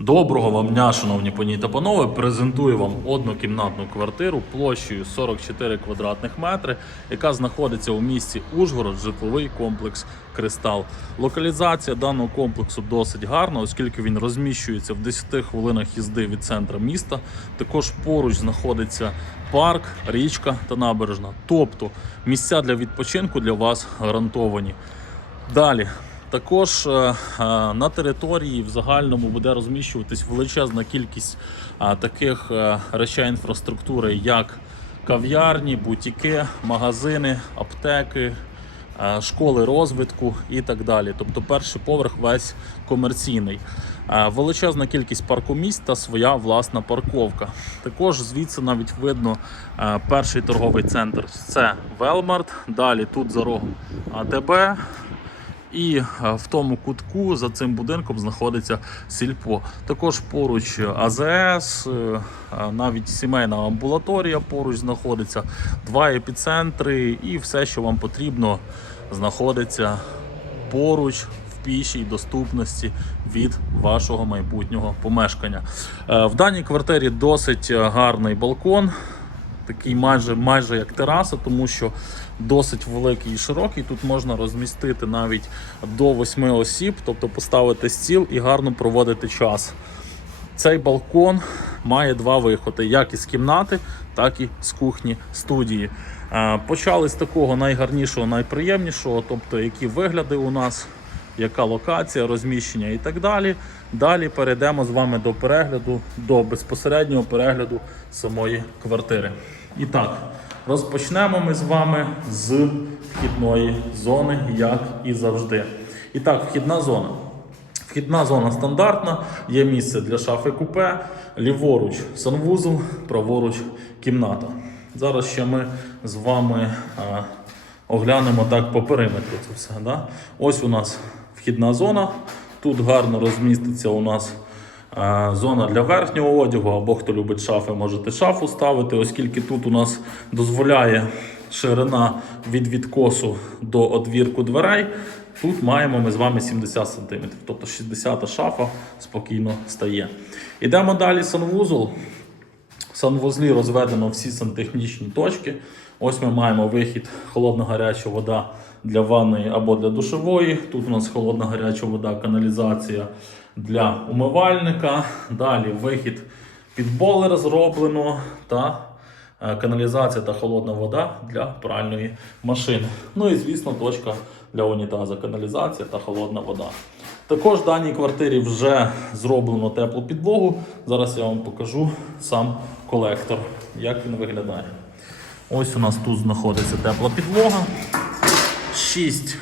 Доброго вам дня, шановні пані та панове. Презентую вам однокімнатну квартиру площею 44 квадратних метри, яка знаходиться у місті Ужгород, житловий комплекс Кристал. Локалізація даного комплексу досить гарна, оскільки він розміщується в 10 хвилинах їзди від центру міста. Також поруч знаходиться парк, річка та набережна. Тобто місця для відпочинку для вас гарантовані. Далі. Також е, е, на території в загальному буде розміщуватись величезна кількість е, таких речей інфраструктури, як кав'ярні, бутіки, магазини, аптеки, школи розвитку і так далі. Тобто перший поверх весь комерційний. Величезна кількість паркомісць та своя власна парковка. Також звідси навіть видно перший торговий центр. Це Велмарт. Далі тут за рогом АТБ. І е, в тому кутку за цим будинком знаходиться сільпо. Також поруч АЗС, е, навіть сімейна амбулаторія поруч знаходиться, два епіцентри і все, що вам потрібно, знаходиться поруч в пішій доступності від вашого майбутнього помешкання. Е, В даній квартирі досить гарний балкон такий майже, майже як тераса, тому що досить великий і широкий. Тут можна розмістити навіть до восьми осіб, тобто поставити стіл і гарно проводити час. Цей балкон має два виходи: як із кімнати, так і з кухні студії. Е, Почали з такого найгарнішого, найприємнішого, тобто які вигляди у нас, яка локація, розміщення і так далі. Далі перейдемо з вами до перегляду, до безпосереднього перегляду самої квартири. І так, розпочнемо ми з вами з вхідної зони, як і завжди. І так, вхідна зона. Вхідна зона стандартна, є місце для шафи купе, ліворуч санвузол, праворуч кімната. Зараз ще ми з вами оглянемо так по периметру це все. Да? Ось у нас вхідна зона. Тут гарно розміститься у нас зона для верхнього одягу, або хто любить шафи, можете шафу ставити, оскільки тут у нас дозволяє ширина від відкосу до одвірку дверей. Тут маємо ми з вами 70 см, тобто 60 шафа спокійно стає. Ідемо далі санвузол. Санвузлі розведено всі сантехнічні точки. Ось ми маємо вихід холодна гаряча вода для ванної або для душової. Тут у нас холодна гаряча вода, каналізація для умивальника. Далі вихід під болер зроблено та е, каналізація та холодна вода для пральної машини. Ну і звісно, точка для унітаза, каналізація та холодна вода. Також в даній квартирі вже зроблено теплу підлогу. Зараз я вам покажу сам колектор, як він виглядає. Ось у нас тут знаходиться тепла підлога. 6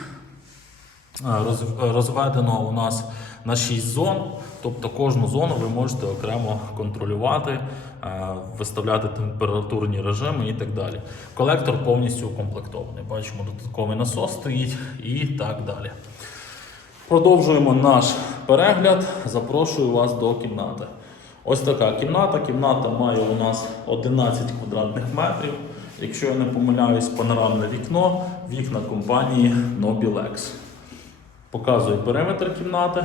розведено у нас на 6 зон. Тобто кожну зону ви можете окремо контролювати, виставляти температурні режими і так далі. Колектор повністю укомплектований. Бачимо, додатковий насос стоїть і так далі. Продовжуємо наш перегляд. Запрошую вас до кімнати. Ось така кімната. Кімната має у нас 11 квадратних метрів. Якщо я не помиляюсь, панорамне вікно, вікна компанії Nobilex. Показую периметр кімнати.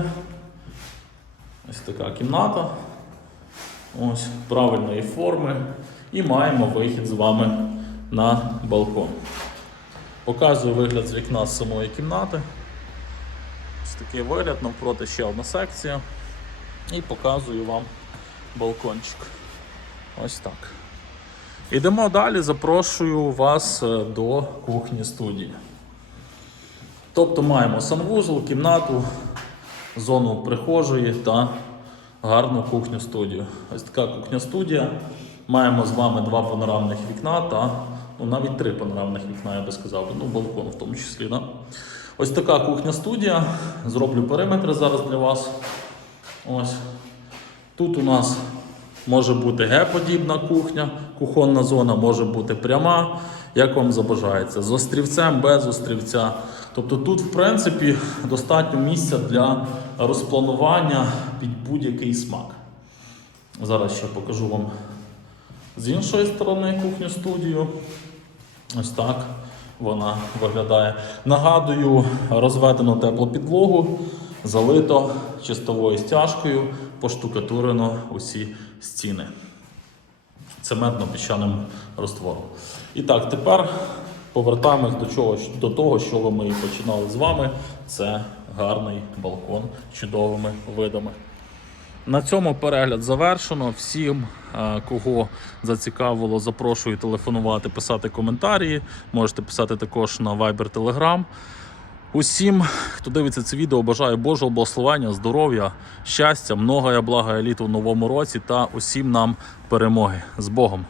Ось така кімната. Ось правильної форми. І маємо вихід з вами на балкон. Показую вигляд з вікна з самої кімнати. Такий вигляд, навпроти ще одна секція. І показую вам балкончик. Ось так. Ідемо далі, запрошую вас е, до кухні студії. Тобто маємо санвузол, кімнату, зону прихожої та гарну кухню студію. Ось така кухня студія. Маємо з вами два панорамних вікна та ну, навіть три панорамних вікна, я би сказав, ну балкон в тому числі. Да? Ось така кухня студія. Зроблю периметри зараз для вас. Ось. Тут у нас може бути Г-подібна кухня, кухонна зона може бути пряма, як вам забажається, з острівцем, без острівця. Тобто тут, в принципі, достатньо місця для розпланування під будь-який смак. Зараз ще покажу вам з іншої сторони кухню студію. Ось так вона виглядає. Нагадую, розведено теплу підлогу, залито чистовою стяжкою, поштукатурено усі стіни цементно-піщаним роствором. І так, тепер повертаємось до, чого, до того, чого ми і починали з вами. Це гарний балкон з чудовими видами. На цьому перегляд завершено. Всім, кого зацікавило, запрошую телефонувати, писати коментарі. Можете писати також на Viber Telegram. Усім, хто дивиться це відео, бажаю Божого благословення, здоров'я, щастя, многоя блага еліту в новому році та усім нам перемоги з Богом.